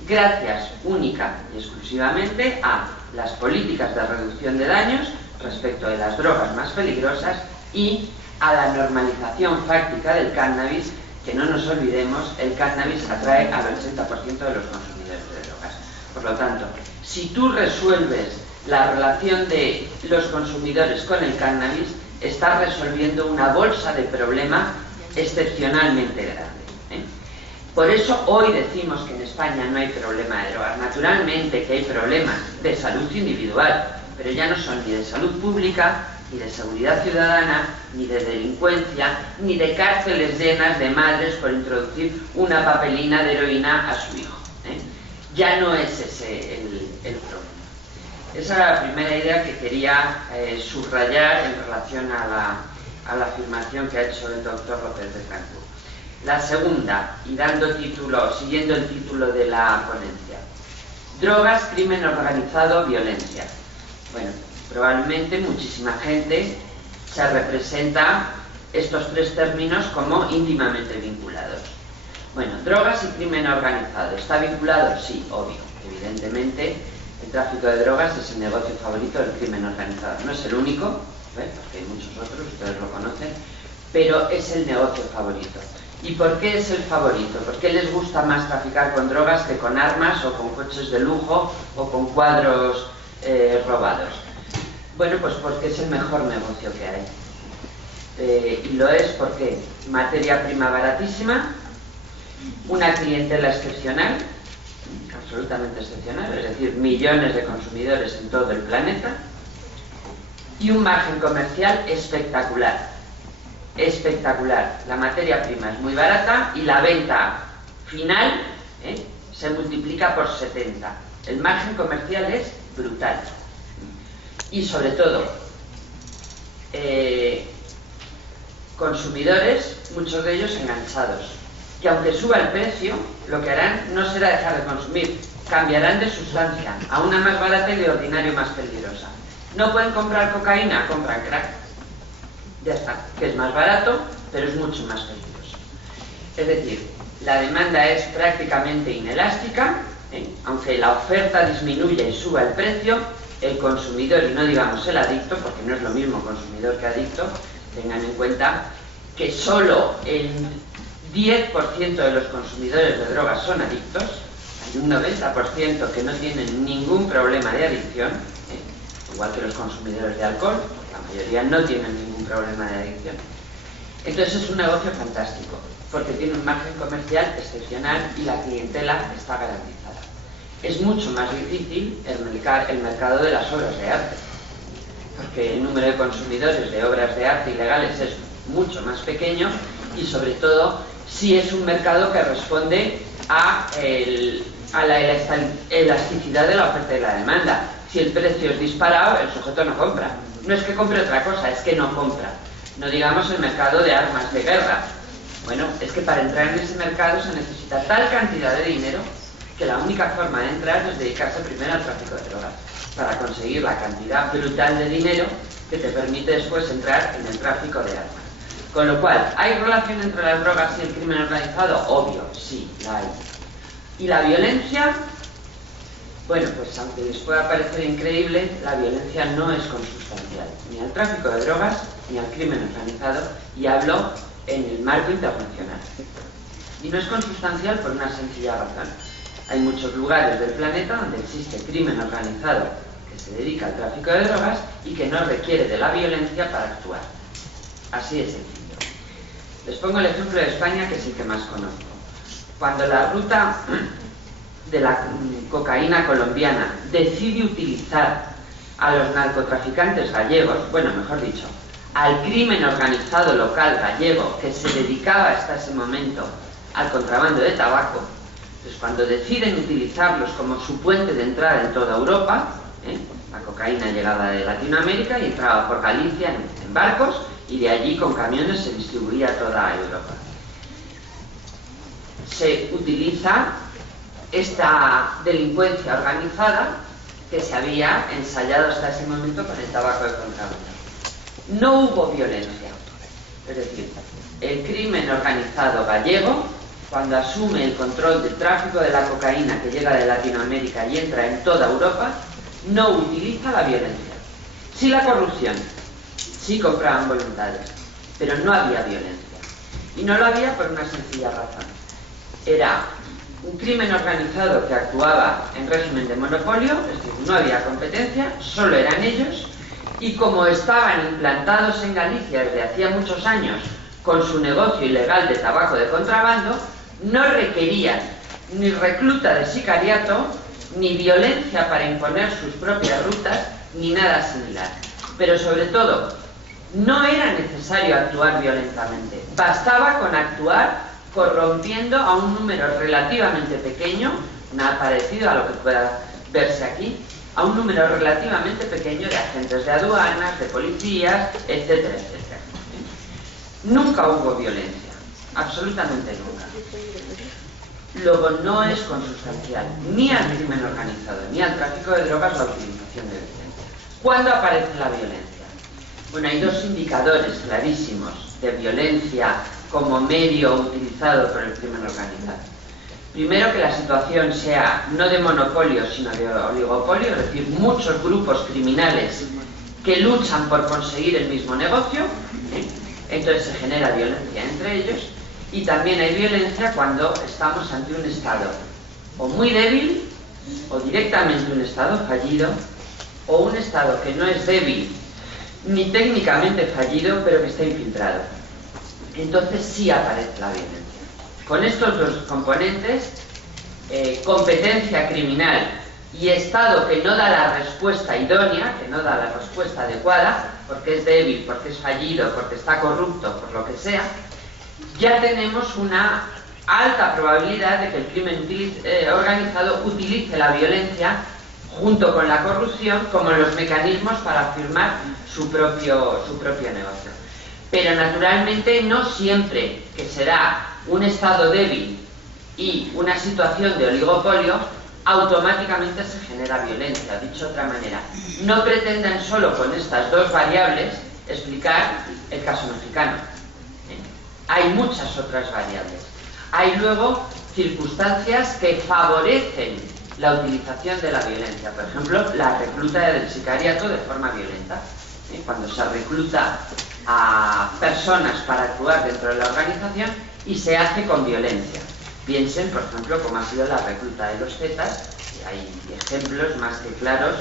Gracias única y exclusivamente a las políticas de reducción de daños respecto de las drogas más peligrosas y a la normalización fáctica del cannabis, que no nos olvidemos, el cannabis atrae al 80% de los consumidores de drogas. Por lo tanto, si tú resuelves la relación de los consumidores con el cannabis, estás resolviendo una bolsa de problema excepcionalmente grande. Por eso hoy decimos que en España no hay problema de drogas. Naturalmente que hay problemas de salud individual, pero ya no son ni de salud pública, ni de seguridad ciudadana, ni de delincuencia, ni de cárceles llenas de madres por introducir una papelina de heroína a su hijo. Ya no es ese el problema. Esa era la primera idea que quería subrayar en relación a la afirmación que ha hecho el doctor López de Franco. La segunda, y siguiendo el título de la ponencia: drogas, crimen organizado, violencia. Bueno, probablemente muchísima gente se representa estos 3 términos como íntimamente vinculados. Bueno, drogas y crimen organizado, ¿está vinculado? Sí, obvio, evidentemente. El tráfico de drogas es el negocio favorito del crimen organizado. No es el único, porque hay muchos otros, ustedes lo conocen, pero es el negocio favorito. ¿Y por qué es el favorito? ¿Por qué les gusta más traficar con drogas que con armas o con coches de lujo o con cuadros robados? Bueno, pues porque es el mejor negocio que hay. Y lo es porque materia prima baratísima, una clientela excepcional, absolutamente excepcional, es decir, millones de consumidores en todo el planeta, y un margen comercial espectacular. Espectacular. La materia prima es muy barata y la venta final se multiplica por 70. El margen comercial es brutal. Y sobre todo, consumidores, muchos de ellos enganchados, que aunque suba el precio, lo que harán no será dejar de consumir, cambiarán de sustancia a una más barata y de ordinario más peligrosa. No pueden comprar cocaína, compran crack. Ya está, que es más barato, pero es mucho más peligroso. Es decir, la demanda es prácticamente inelástica, aunque la oferta disminuya y suba el precio, el consumidor, y no digamos el adicto, porque no es lo mismo consumidor que adicto, tengan en cuenta que solo el 10% de los consumidores de drogas son adictos, hay un 90% que no tienen ningún problema de adicción, igual que los consumidores de alcohol, la mayoría no tienen ningún problema de adicción. Entonces es un negocio fantástico, porque tiene un margen comercial excepcional y la clientela está garantizada. Es mucho más difícil el mercado de las obras de arte, porque el número de consumidores de obras de arte ilegales es mucho más pequeño y sobre todo si es un mercado que responde a la elasticidad de la oferta y la demanda. Si el precio es disparado, el sujeto no compra. No es que compre otra cosa, es que no compra. No digamos el mercado de armas de guerra. Bueno, es que para entrar en ese mercado se necesita tal cantidad de dinero que la única forma de entrar es dedicarse primero al tráfico de drogas, para conseguir la cantidad brutal de dinero que te permite después entrar en el tráfico de armas. Con lo cual, ¿hay relación entre las drogas y el crimen organizado? Obvio, sí, la hay. ¿Y la violencia? Bueno, pues aunque les pueda parecer increíble, la violencia no es consustancial ni al tráfico de drogas ni al crimen organizado, y hablo en el marco internacional. Y no es consustancial por una sencilla razón. Hay muchos lugares del planeta donde existe crimen organizado que se dedica al tráfico de drogas y que no requiere de la violencia para actuar. Así de sencillo. Les pongo el ejemplo de España, que es el que más conozco. Cuando la ruta de la cocaína colombiana decide utilizar a los narcotraficantes gallegos, bueno, mejor dicho, al crimen organizado local gallego que se dedicaba hasta ese momento al contrabando de tabaco, pues cuando deciden utilizarlos como su puente de entrada en toda Europa, la cocaína llegaba de Latinoamérica y entraba por Galicia en barcos, y de allí con camiones se distribuía a toda Europa. Se utiliza esta delincuencia organizada que se había ensayado hasta ese momento con el tabaco de contrabando. No hubo violencia. Es decir, el crimen organizado gallego, cuando asume el control del tráfico de la cocaína que llega de Latinoamérica y entra en toda Europa, no utiliza la violencia. Sí la corrupción, sí compraban voluntades, pero no había violencia. Y no lo había por una sencilla razón. Era un crimen organizado que actuaba en régimen de monopolio, es decir, no había competencia, solo eran ellos, y como estaban implantados en Galicia desde hacía muchos años con su negocio ilegal de tabaco de contrabando, no requerían ni recluta de sicariato, ni violencia para imponer sus propias rutas, ni nada similar. Pero sobre todo, no era necesario actuar violentamente, bastaba con actuar corrompiendo a un número relativamente pequeño, nada parecido a lo que pueda verse aquí, a un número relativamente pequeño de agentes de aduanas, de policías, etcétera, etcétera. Nunca hubo violencia, absolutamente nunca. Luego no es consustancial ni al crimen organizado ni al tráfico de drogas la utilización de violencia. ¿Cuándo aparece la violencia? Bueno, hay dos indicadores clarísimos de violencia como medio utilizado por el crimen organizado. Primero, que la situación sea no de monopolio sino de oligopolio, es decir, muchos grupos criminales que luchan por conseguir el mismo negocio, entonces se genera violencia entre ellos. Y también hay violencia cuando estamos ante un Estado o muy débil, o directamente un Estado fallido, o un Estado que no es débil ni técnicamente fallido, pero que está infiltrado. Entonces sí aparece la violencia. Con estos dos componentes, competencia criminal y Estado que no da la respuesta idónea, que no da la respuesta adecuada, porque es débil, porque es fallido, porque está corrupto, por lo que sea, ya tenemos una alta probabilidad de que el crimen organizado utilice la violencia junto con la corrupción como los mecanismos para afirmar su propio negocio. Pero naturalmente no siempre que será un Estado débil y una situación de oligopolio automáticamente se genera violencia. Dicho de otra manera, no pretendan solo con estas dos variables explicar el caso mexicano. Hay muchas otras variables. hay luego circunstancias que favorecen la utilización de la violencia. Por ejemplo, la recluta del sicariato de forma violenta. Cuando se recluta a personas para actuar dentro de la organización y se hace con violencia. Piensen, por ejemplo, cómo ha sido la recluta de los Zetas. Hay ejemplos más que claros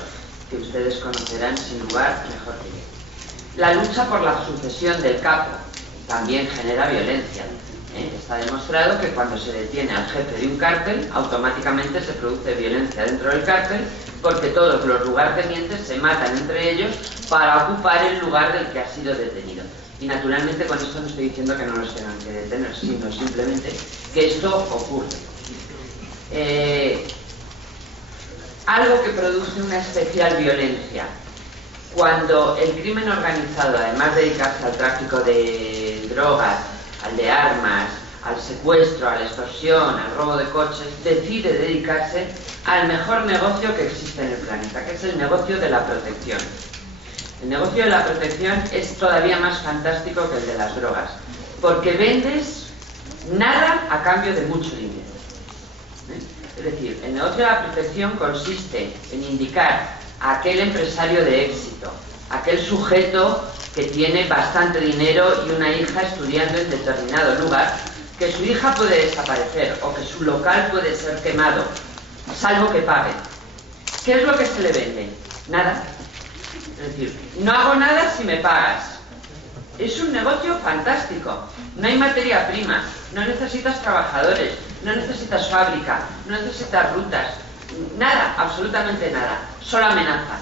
que ustedes conocerán sin lugar mejor que yo. La lucha por la sucesión del capo también genera violencia. Está demostrado que cuando se detiene al jefe de un cártel, automáticamente se produce violencia dentro del cártel, porque todos los lugartenientes se matan entre ellos para ocupar el lugar del que ha sido detenido. Y naturalmente con esto no estoy diciendo que no los tengan que detener, sino simplemente que esto ocurre. Algo que produce una especial violencia, cuando el crimen organizado, además de dedicarse al tráfico de drogas, al de armas, al secuestro, a la extorsión, al robo de coches, decide dedicarse al mejor negocio que existe en el planeta, que es el negocio de la protección. El negocio de la protección es todavía más fantástico que el de las drogas, porque vendes nada a cambio de mucho dinero. Es decir, el negocio de la protección consiste en indicar a aquel empresario de éxito, aquel sujeto que tiene bastante dinero y una hija estudiando en determinado lugar, que su hija puede desaparecer o que su local puede ser quemado, salvo que pague. ¿Qué es lo que se le vende? Nada. Es decir, no hago nada si me pagas. Es un negocio fantástico. No hay materia prima, no necesitas trabajadores, no necesitas fábrica, no necesitas rutas, nada, absolutamente nada, solo amenaza.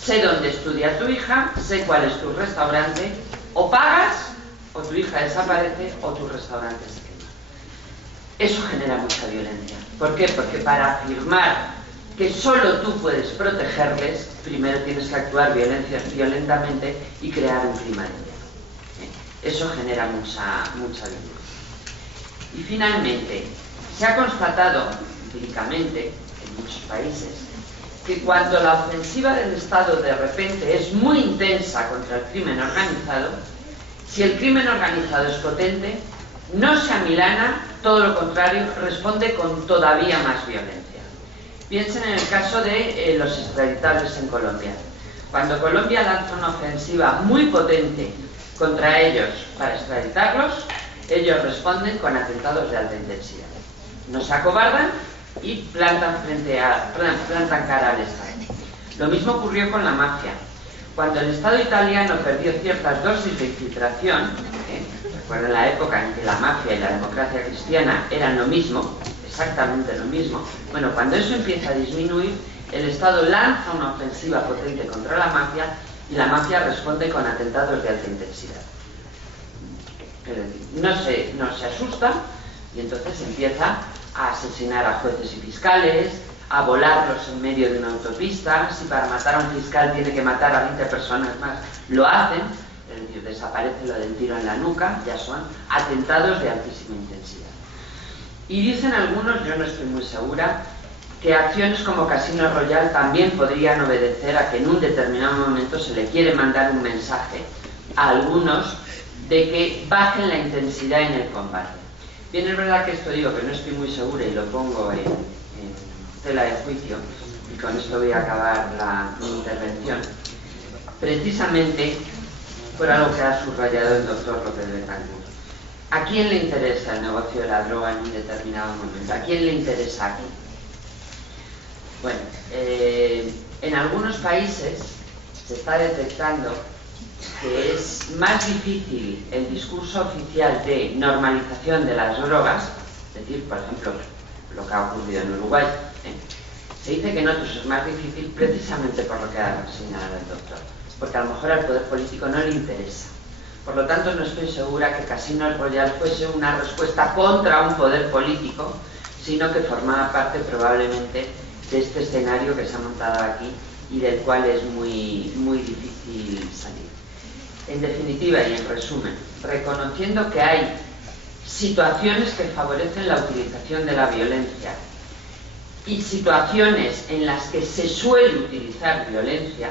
Sé dónde estudia tu hija, sé cuál es tu restaurante, o pagas, o tu hija desaparece, o tu restaurante se quema. Eso genera mucha violencia. ¿Por qué? Porque para afirmar que solo tú puedes protegerles, primero tienes que actuar violentamente y crear un clima de miedo. Eso genera mucha violencia. Y finalmente, se ha constatado empíricamente en muchos países que cuando la ofensiva del Estado de repente es muy intensa contra el crimen organizado, si el crimen organizado es potente, no se amilana, todo lo contrario, responde con todavía más violencia. Piensen en el caso de los extraditables en Colombia. Cuando Colombia lanza una ofensiva muy potente contra ellos para extraditarlos, ellos responden con atentados de alta intensidad. No se acobardan y plantan cara al Estado. Lo mismo ocurrió con la mafia. Cuando el Estado italiano perdió ciertas dosis de infiltración, recuerden la época en que la mafia y la democracia cristiana eran lo mismo, exactamente lo mismo. Bueno, cuando eso empieza a disminuir, el Estado lanza una ofensiva potente contra la mafia y la mafia responde con atentados de alta intensidad. Es decir, no se asusta y entonces empieza a asesinar a jueces y fiscales, a volarlos en medio de una autopista. Si para matar a un fiscal tiene que matar a 20 personas más, lo hacen. Es decir, desaparece lo del tiro en la nuca, ya son atentados de altísima intensidad. Y dicen algunos, yo no estoy muy segura, que acciones como Casino Royale también podrían obedecer a que en un determinado momento se le quiere mandar un mensaje a algunos de que bajen la intensidad en el combate. Bien, es verdad que esto digo que no estoy muy segura y lo pongo en tela de juicio, y con esto voy a acabar mi intervención, precisamente por algo que ha subrayado el doctor López Betancourt. ¿A quién le interesa el negocio de la droga en un determinado momento? ¿A quién le interesa aquí? Bueno, en algunos países se está detectando que es más difícil el discurso oficial de normalización de las drogas, es decir, por ejemplo, lo que ha ocurrido en Uruguay. Se dice que en otros es más difícil precisamente por lo que ha señalado el doctor, porque a lo mejor al poder político no le interesa. Por lo tanto, no estoy segura que Casino Royale fuese una respuesta contra un poder político, sino que formaba parte probablemente de este escenario que se ha montado aquí y del cual es muy difícil salir. En definitiva y en resumen, reconociendo que hay situaciones que favorecen la utilización de la violencia y situaciones en las que se suele utilizar violencia,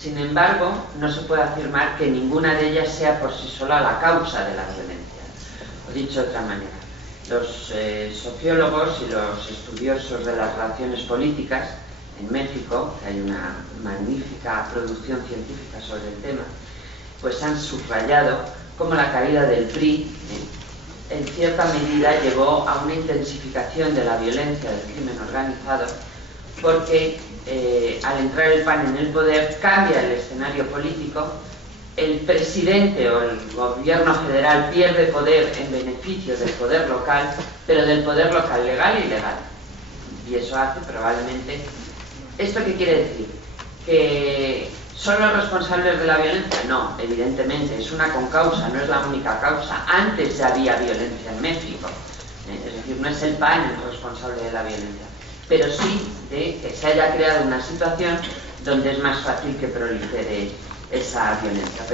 sin embargo, no se puede afirmar que ninguna de ellas sea por sí sola la causa de la violencia. O dicho de otra manera, los sociólogos y los estudiosos de las relaciones políticas en México, que hay una magnífica producción científica sobre el tema, pues han subrayado cómo la caída del PRI en cierta medida llevó a una intensificación de la violencia del crimen organizado, porque al entrar el PAN en el poder cambia el escenario político, el presidente o el gobierno federal pierde poder en beneficio del poder local, pero del poder local legal y legal. Y eso hace probablemente... ¿Esto qué quiere decir? ¿Que son los responsables de la violencia? No, evidentemente, es una concausa, no es la única causa. Antes ya había violencia en México, es decir, no es el PAN el responsable de la violencia, pero sí de que se haya creado una situación donde es más fácil que prolifere esa violencia.